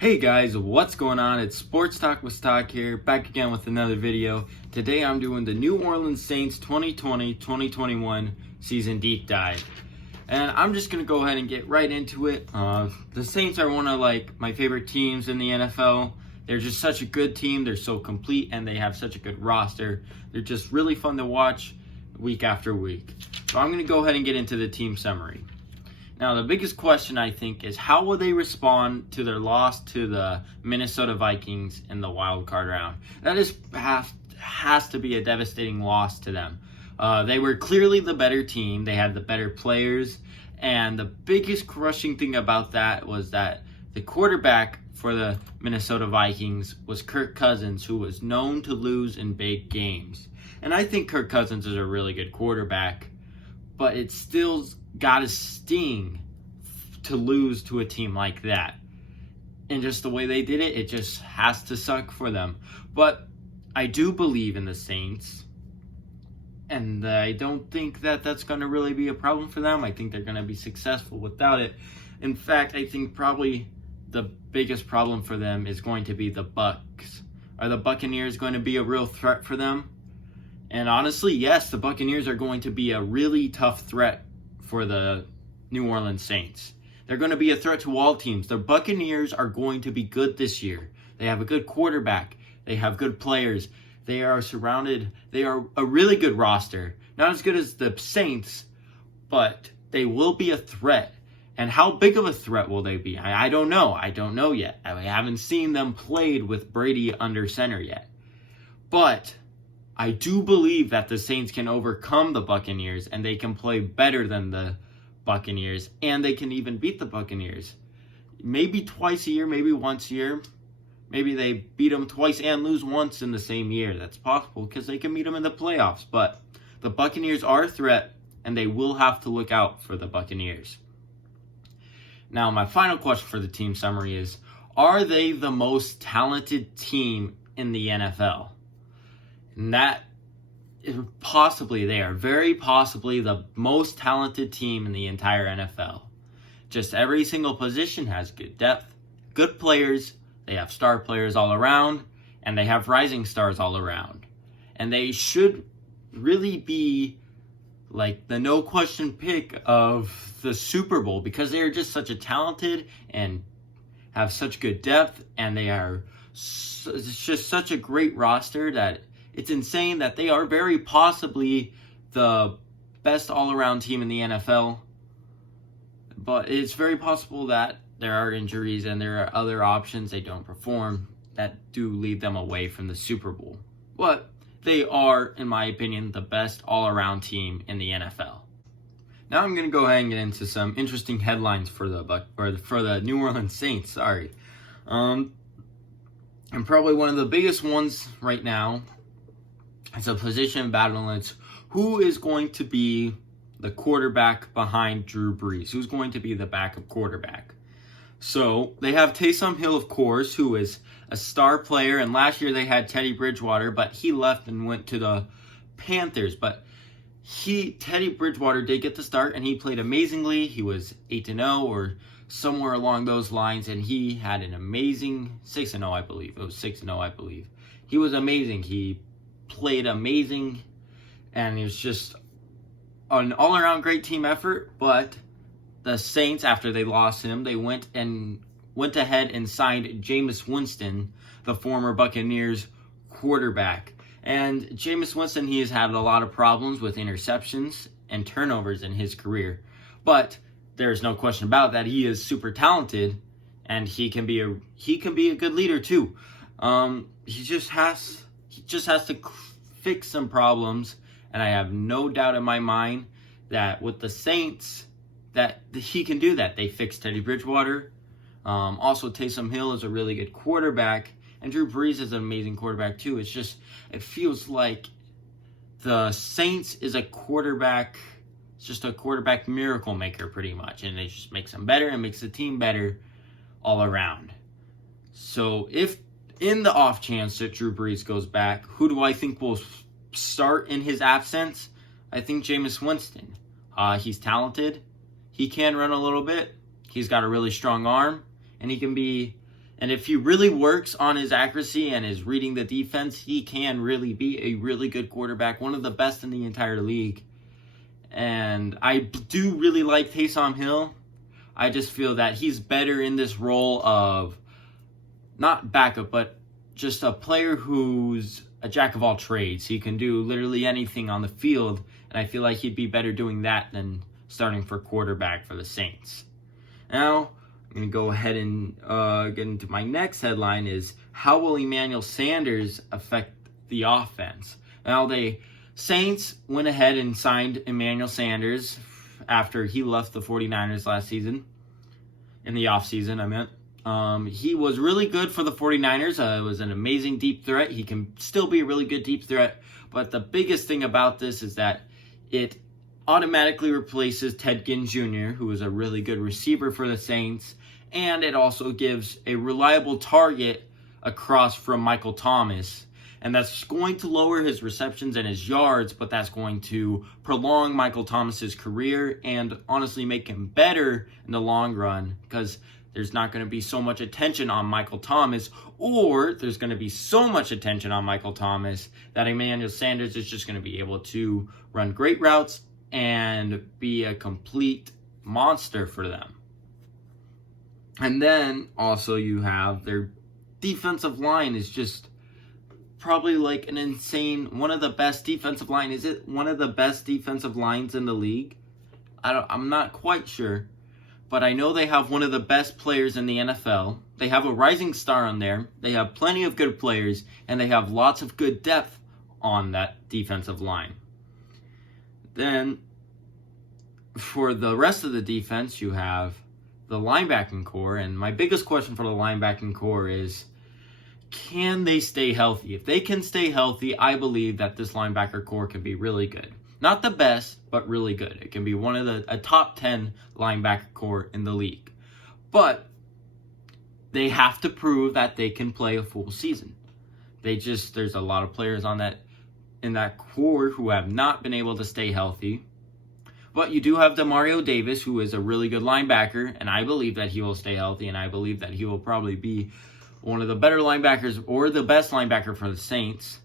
Hey guys, what's going on? It's Sports Talk with Stock here, back again with another video. Today I'm doing the New Orleans Saints 2020-2021 season deep dive. And I'm just going to go ahead and get right into it. The Saints are one of my favorite teams in the NFL. They're just such a good team. They're so complete and they have such a good roster. They're just really fun to watch week after week. So I'm going to go ahead and get into the team summary. Now, the biggest question, I think, is how will they respond to their loss to the Minnesota Vikings in the wild card round? That has to be a devastating loss to them. They were clearly the better team. They had the better players. And the biggest crushing thing about that was that the quarterback for the Minnesota Vikings was Kirk Cousins, who was known to lose in big games. And I think Kirk Cousins is a really good quarterback, but it still got to sting to lose to a team like that. And just the way they did it, it just has to suck for them. But I do believe in the Saints, and I don't think that that's going to really be a problem for them. I think they're going to be successful without it. In fact, I think probably the biggest problem for them is going to be the Bucs. Are the Buccaneers going to be a real threat for them? And honestly, yes, the Buccaneers are going to be a really tough threat for the New Orleans Saints. They're going to be a threat to all teams. The Buccaneers are going to be good this year. They have a good quarterback. They have good players. They are a really good roster. Not as good as the Saints, but they will be a threat. And how big of a threat will they be? I don't know. I don't know yet. I haven't seen them played with Brady under center yet. But I do believe that the Saints can overcome the Buccaneers and they can play better than the Buccaneers and they can even beat the Buccaneers. Maybe twice a year, maybe once a year. Maybe they beat them twice and lose once in the same year. That's possible because they can meet them in the playoffs. But the Buccaneers are a threat and they will have to look out for the Buccaneers. Now, my final question for the team summary is, are they the most talented team in the NFL? And that is possibly, they are very possibly the most talented team in the entire NFL. Just every single position has good depth, good players, they have star players all around, and they have rising stars all around. And they should really be like the no question pick of the Super Bowl because they are just such a talented and have such good depth, and they are it's just such a great roster that it's insane that they are very possibly the best all-around team in the NFL. But it's very possible that there are injuries and there are other options they don't perform that do lead them away from the Super Bowl. But they are, in my opinion, the best all-around team in the NFL. Now I'm going to go ahead and get into some interesting headlines for the New Orleans Saints. And probably one of the biggest ones right now, it's a position battle, and it's who is going to be the quarterback behind Drew Brees? Who's going to be the backup quarterback? So they have Taysom Hill, of course, who is a star player, and last year they had Teddy Bridgewater, but he left and went to the Panthers. But Teddy Bridgewater did get the start, and he played amazingly. He was 8-0 or somewhere along those lines, and he had an amazing 6-0, I believe. It was 6-0, I believe. He was amazing. He played amazing, and it was just an all-around great team effort. But the Saints, after they lost him, they went ahead and signed Jameis Winston, the former Buccaneers quarterback. And Jameis Winston, he has had a lot of problems with interceptions and turnovers in his career, but there's no question about that. He is super talented, and he can be a good leader too. He just has to fix some problems, and I have no doubt in my mind that with the Saints that he can do that. They fixed Teddy Bridgewater. Also, Taysom Hill is a really good quarterback, and Drew Brees is an amazing quarterback too. It feels like the Saints is a quarterback miracle maker pretty much, and it just makes them better and makes the team better all around. So if in the off chance that Drew Brees goes back, who do I think will start in his absence? I think Jameis Winston. He's talented. He can run a little bit. He's got a really strong arm, and he can be And if he really works on his accuracy and is reading the defense, he can really be a really good quarterback, one of the best in the entire league. And I do really like Taysom Hill. I just feel that he's better in this role of not backup, but just a player who's a jack of all trades. He can do literally anything on the field, and I feel like he'd be better doing that than starting for quarterback for the Saints. Now, I'm going to go ahead and get into my next headline is, how will Emmanuel Sanders affect the offense? Now, the Saints went ahead and signed Emmanuel Sanders after he left the 49ers last season. In the offseason, I meant. He was really good for the 49ers. It was an amazing deep threat. He can still be a really good deep threat. But the biggest thing about this is that it automatically replaces Ted Ginn Jr., who is a really good receiver for the Saints. And it also gives a reliable target across from Michael Thomas. And that's going to lower his receptions and his yards, but that's going to prolong Michael Thomas's career and honestly make him better in the long run, because there's not going to be so much attention on Michael Thomas, or there's going to be so much attention on Michael Thomas that Emmanuel Sanders is just going to be able to run great routes and be a complete monster for them. And then also you have their defensive line is just probably like an insane, one of the best defensive line. Is it one of the best defensive lines in the league? I'm not quite sure, but I know they have one of the best players in the NFL. They have a rising star on there. They have plenty of good players, and they have lots of good depth on that defensive line. Then for the rest of the defense, you have the linebacking core, and my biggest question for the linebacking core is, can they stay healthy? If they can stay healthy, I believe that this linebacker core can be really good. Not the best, but really good. It can be one of a top 10 linebacker core in the league. But they have to prove that they can play a full season. There's a lot of players in that core who have not been able to stay healthy. But you do have Demario Davis, who is a really good linebacker, and I believe that he will stay healthy, and I believe that he will probably be one of the better linebackers or the best linebacker for the Saints.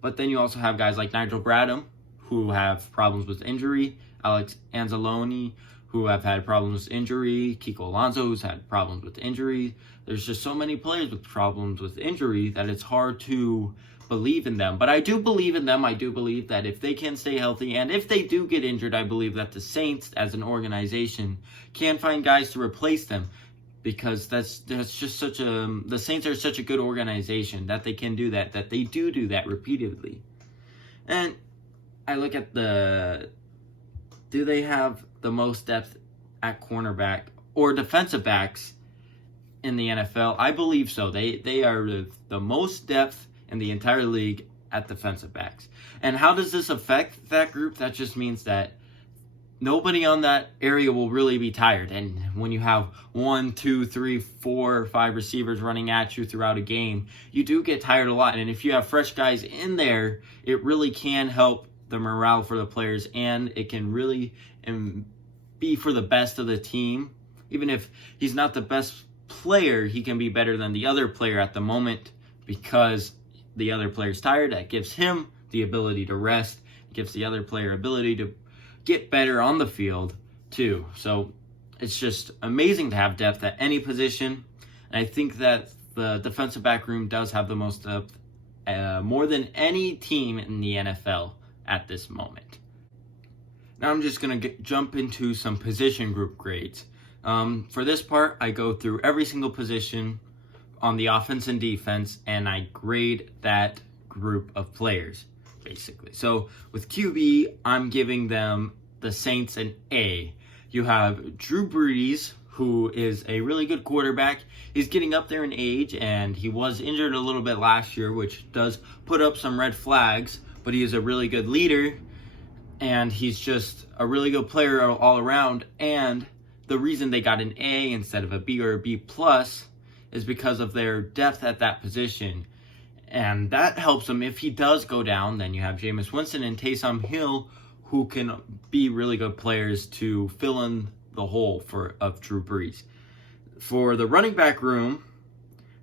But then you also have guys like Nigel Bradham, who have problems with injury, Alex Anzalone, who have had problems with injury, Kiko Alonso, who's had problems with injury. There's just so many players with problems with injury that it's hard to believe in them. But I do believe in them. I do believe that if they can stay healthy, and if they do get injured, I believe that the Saints as an organization can find guys to replace them, because that's just the Saints are such a good organization that they can do that they do that repeatedly. And I look at do they have the most depth at cornerback or defensive backs in the NFL? I believe so. They are the most depth in the entire league at defensive backs. And how does this affect that group? That just means that nobody on that area will really be tired. And when you have 1, 2, 3, 4, or 5 receivers running at you throughout a game, you do get tired a lot. And if you have fresh guys in there, it really can help the morale for the players, and it can really be for the best of the team. Even if he's not the best player, he can be better than the other player at the moment, because the other player's tired. That gives him the ability to rest. It gives the other player ability to get better on the field too. So it's just amazing to have depth at any position. And I think that the defensive back room does have the most depth, more than any team in the NFL at this moment. Now I'm just going to jump into some position group grades. For this part, I go through every single position on the offense and defense, and I grade that group of players, basically. So with QB, I'm giving them the Saints an A. You have Drew Brees, who is a really good quarterback. He's getting up there in age, and he was injured a little bit last year, which does put up some red flags, but he is a really good leader, and he's just a really good player all around. And the reason they got an A instead of a B or a B plus is because of their depth at that position. And that helps him. If he does go down, then you have Jameis Winston and Taysom Hill, who can be really good players to fill in the hole of Drew Brees. For the running back room,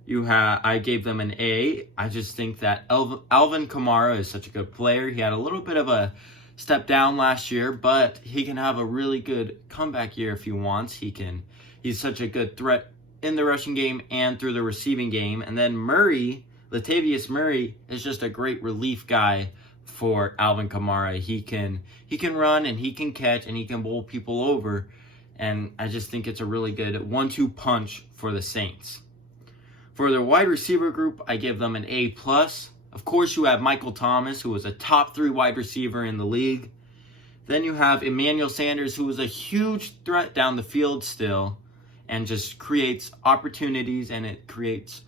I gave them an A. I just think that Alvin Kamara is such a good player. He had a little bit of a step down last year, but he can have a really good comeback year if he wants. He's such a good threat in the rushing game and through the receiving game. And then Latavius Murray is just a great relief guy for Alvin Kamara. He can run and he can catch and he can bowl people over. And I just think it's a really good 1-2 punch for the Saints. For their wide receiver group, I give them an A+. Of course, you have Michael Thomas, who was a top 3 wide receiver in the league. Then you have Emmanuel Sanders, who was a huge threat down the field still, and just creates opportunities, and it creates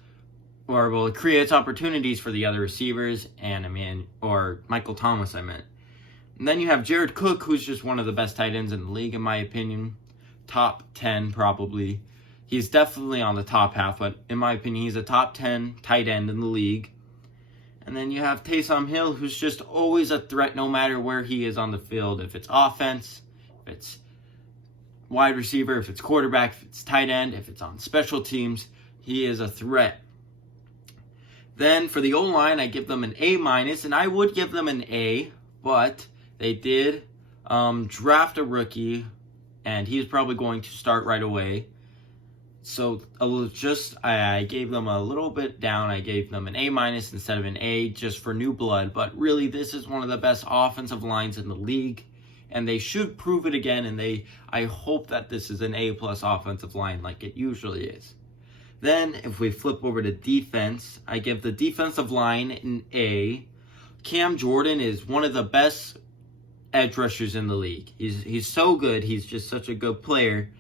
opportunities for the other receivers, and Michael Thomas, I meant. And then you have Jared Cook, who's just one of the best tight ends in the league, in my opinion. Top 10, probably. He's definitely on the top half, but in my opinion, he's a top 10 tight end in the league. And then you have Taysom Hill, who's just always a threat no matter where he is on the field. If it's offense, if it's wide receiver, if it's quarterback, if it's tight end, if it's on special teams, he is a threat. Then for the O-line, I give them an A-, and I would give them an A, but they did draft a rookie, and he's probably going to start right away. So I gave them a little bit down. I gave them an A- instead of an A just for new blood. But really, this is one of the best offensive lines in the league. And they should prove it again. And I hope that this is an A+ offensive line like it usually is. Then, if we flip over to defense, I give the defensive line an A. Cam Jordan is one of the best edge rushers in the league. He's so good. He's just such a good player.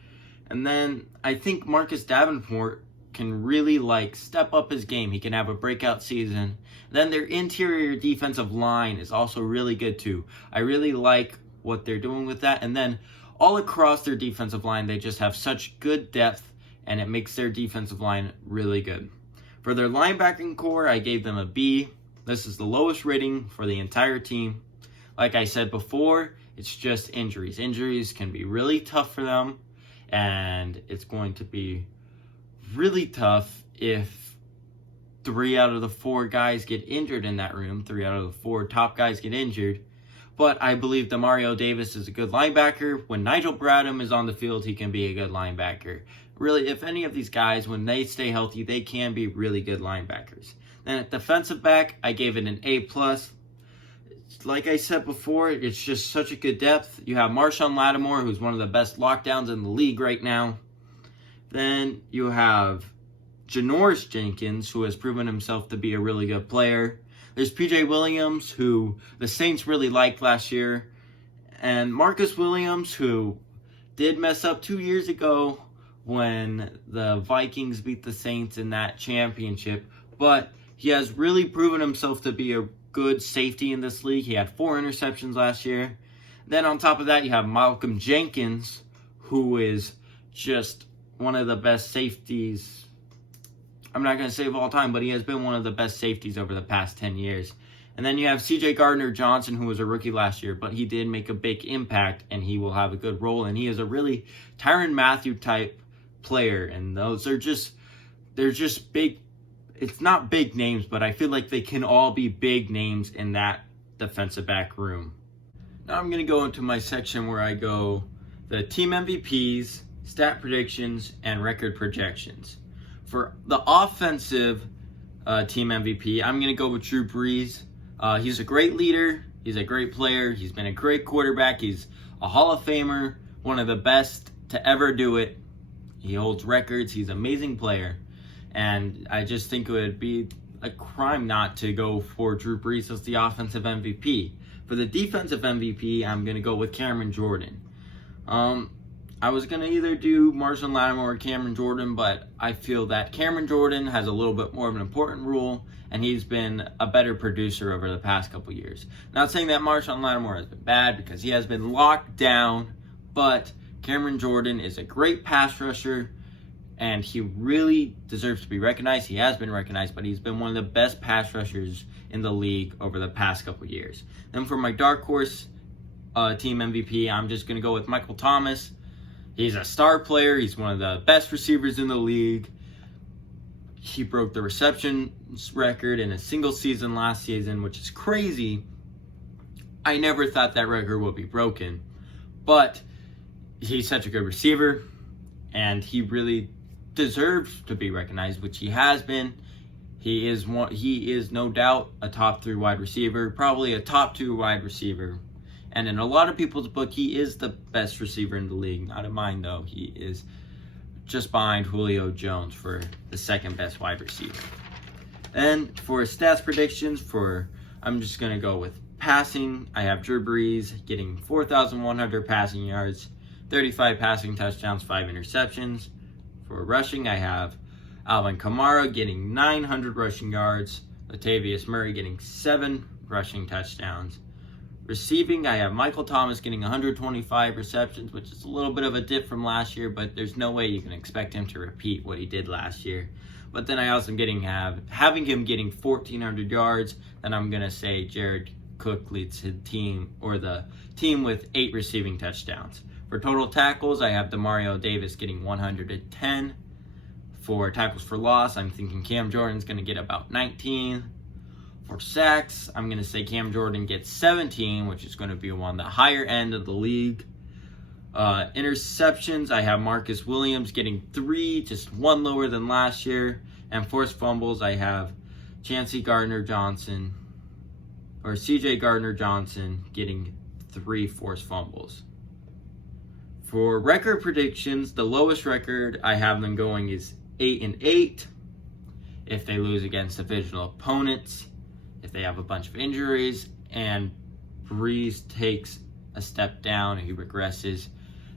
And then I think Marcus Davenport can really step up his game. He can have a breakout season. Then their interior defensive line is also really good too. I really like what they're doing with that. And then all across their defensive line, they just have such good depth, and it makes their defensive line really good. For their linebacking core, I gave them a B. This is the lowest rating for the entire team. Like I said before, it's just injuries. Injuries can be really tough for them. And it's going to be really tough if 3 out of the 4 guys get injured in that room. 3 out of the 4 top guys get injured. But I believe Demario Davis is a good linebacker. When Nigel Bradham is on the field, he can be a good linebacker. Really, if any of these guys, when they stay healthy, they can be really good linebackers. Then at defensive back, I gave it an A+. Like I said before, it's just such a good depth. You have Marshawn Lattimore, who's one of the best lockdowns in the league right now. Then you have Janoris Jenkins, who has proven himself to be a really good player. There's P.J. Williams, who the Saints really liked last year. And Marcus Williams, who did mess up 2 years ago when the Vikings beat the Saints in that championship. But he has really proven himself to be a good safety in this league. He had 4 interceptions last year. Then on top of that, you have Malcolm Jenkins, who is just one of the best safeties. I'm not going to say of all time, but he has been one of the best safeties over the past 10 years. And then you have C.J. Gardner-Johnson, who was a rookie last year, but he did make a big impact, and he will have a good role. And he is a really Tyrann Mathieu type player, and they're just big. It's not big names, but I feel like they can all be big names in that defensive back room. Now I'm going to go into my section where I go the team MVPs, stat predictions, and record projections. For the offensive team MVP, I'm going to go with Drew Brees. He's a great leader. He's a great player. He's been a great quarterback. He's a Hall of Famer, one of the best to ever do it. He holds records. He's an amazing player. And I just think it would be a crime not to go for Drew Brees as the offensive MVP. For the defensive MVP, I'm going to go with Cameron Jordan. I was going to either do Marshawn Lattimore or Cameron Jordan, but I feel that Cameron Jordan has a little bit more of an important role, and he's been a better producer over the past couple years. Not saying that Marshawn Lattimore has been bad, because he has been locked down, but Cameron Jordan is a great pass rusher, and he really deserves to be recognized. He has been recognized, but he's been one of the best pass rushers in the league over the past couple years. Then for my dark horse team MVP, I'm just going to go with Michael Thomas. He's a star player. He's one of the best receivers in the league. He broke the receptions record in a single season last season, which is crazy. I never thought that record would be broken, but he's such a good receiver, and he really deserves to be recognized, which he has been. He is no doubt a top 3 wide receiver, probably a top 2 wide receiver. And in a lot of people's book, he is the best receiver in the league. Not in mine, though. He is just behind Julio Jones for the second best wide receiver. And for stats predictions, I'm just going to go with passing. I have Drew Brees getting 4,100 passing yards, 35 passing touchdowns, 5 interceptions. For rushing, I have Alvin Kamara getting 900 rushing yards, Latavius Murray getting 7 rushing touchdowns. Receiving, I have Michael Thomas getting 125 receptions, which is a little bit of a dip from last year, but there's no way you can expect him to repeat what he did last year. But then I also am having him getting 1,400 yards, and I'm going to say Jared Cook leads his team, or the team, with 8 receiving touchdowns. For total tackles, I have Demario Davis getting 110. For tackles for loss, I'm thinking Cam Jordan's going to get about 19. For sacks, I'm going to say Cam Jordan gets 17, which is going to be on the higher end of the league. Interceptions, I have Marcus Williams getting 3, just 1 lower than last year. And forced fumbles, I have CJ Gardner-Johnson getting 3 forced fumbles. For record predictions, the lowest record I have them going is 8-8. If they lose against divisional opponents, if they have a bunch of injuries, and Brees takes a step down and he regresses,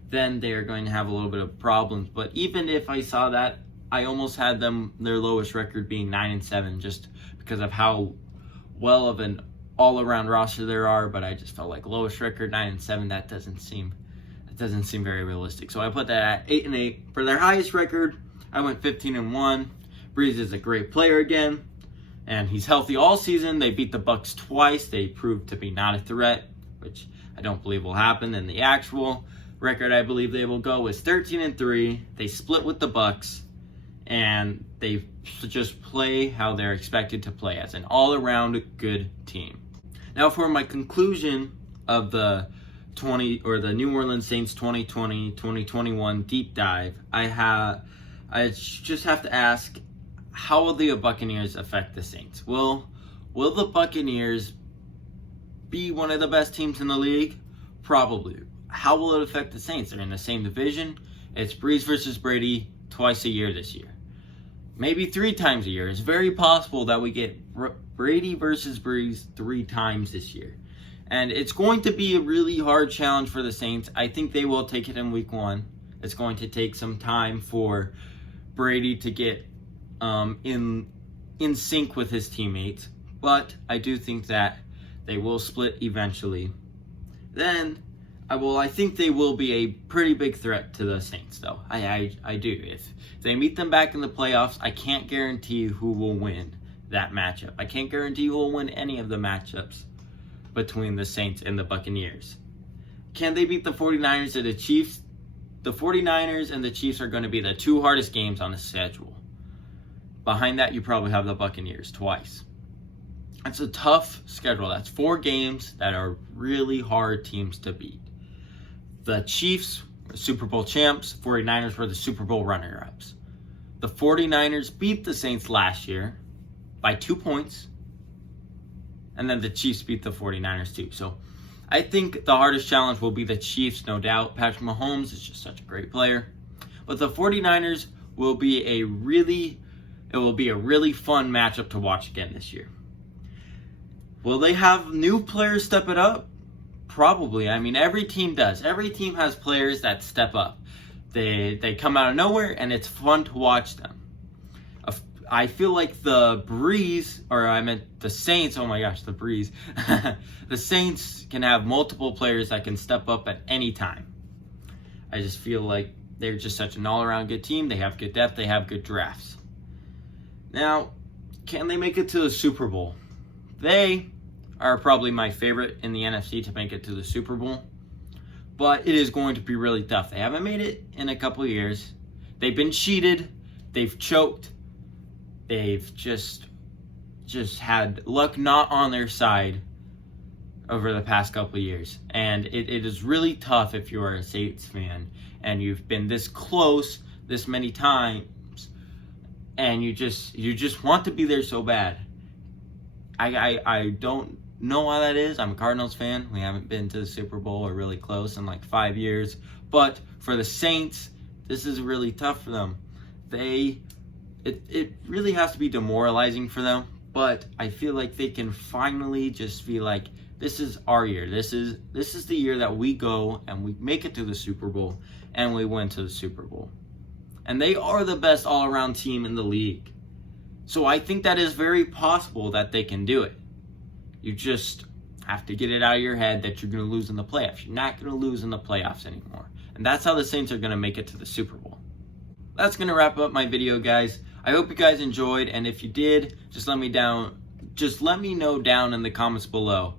then they're going to have a little bit of problems. But even if I saw that, I almost had their lowest record being 9-7, just because of how well of an all-around roster there are. But I just felt like lowest record 9-7. That doesn't seem very realistic. So I put that at 8-8. For their highest record, I went 15-1. Brees is a great player again, and he's healthy all season. They beat the Bucs twice. They proved to be not a threat, which I don't believe will happen. And the actual record I believe they will go is 13-3. They split with the Bucs, and they just play how they're expected to play, as an all-around good team. Now for my conclusion of the New Orleans Saints 2020-2021 deep dive, I just have to ask, how will the Buccaneers affect the Saints? Will the Buccaneers be one of the best teams in the league? Probably. How will it affect the Saints? They're in the same division. It's Brees versus Brady twice a year this year. Maybe 3 times a year. It's very possible that we get Brady versus Brees 3 times this year. And it's going to be a really hard challenge for the Saints. I think they will take it in week 1. It's going to take some time for Brady to get in sync with his teammates. But I do think that they will split eventually. Then I think they will be a pretty big threat to the Saints, though. I do. If they meet them back in the playoffs, I can't guarantee who will win that matchup. I can't guarantee who will win any of the matchups between the Saints and the Buccaneers. Can they beat the 49ers and the Chiefs? The 49ers and the Chiefs are going to be the 2 hardest games on the schedule. Behind that, you probably have the Buccaneers twice. It's a tough schedule. That's 4 games that are really hard teams to beat. The Chiefs were Super Bowl champs. 49ers were the Super Bowl runner-ups. The 49ers beat the Saints last year by 2 points. And then the Chiefs beat the 49ers too. So I think the hardest challenge will be the Chiefs, no doubt. Patrick Mahomes is just such a great player. But the 49ers will be a really fun matchup to watch again this year. Will they have new players step it up? Probably. I mean, every team does. Every team has players that step up. They come out of nowhere, and it's fun to watch them. I feel like the Saints, oh my gosh, the Breeze. The Saints can have multiple players that can step up at any time. I just feel like they're just such an all-around good team. They have good depth. They have good drafts. Now, can they make it to the Super Bowl? They are probably my favorite in the NFC to make it to the Super Bowl. But it is going to be really tough. They haven't made it in a couple years. They've been cheated. They've choked. they've just had luck not on their side over the past couple of years. And it is really tough if you're a Saints fan and you've been this close this many times and you just want to be there so bad. I don't know why that is. I'm a Cardinals fan. We haven't been to the Super Bowl or really close in like 5 years. But for the Saints, this is really tough for them. It really has to be demoralizing for them. But I feel like they can finally just be like, this is our year. This is the year that we go and we make it to the Super Bowl and we win to the Super Bowl. And they are the best all-around team in the league. So I think that is very possible that they can do it. You just have to get it out of your head that you're going to lose in the playoffs. You're not going to lose in the playoffs anymore. And that's how the Saints are going to make it to the Super Bowl. That's going to wrap up my video, guys. I hope you guys enjoyed, and if you did, just let me know down in the comments below.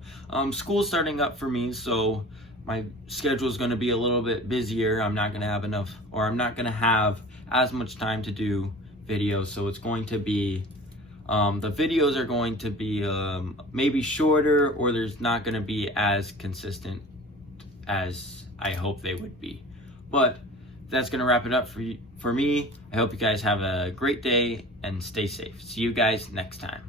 School's starting up for me, so my schedule is going to be a little bit busier. I'm not going to have as much time to do videos, so it's going to be the videos are going to be maybe shorter, or there's not going to be as consistent as I hope they would be. But that's going to wrap it up for me. I hope you guys have a great day and stay safe. See you guys next time.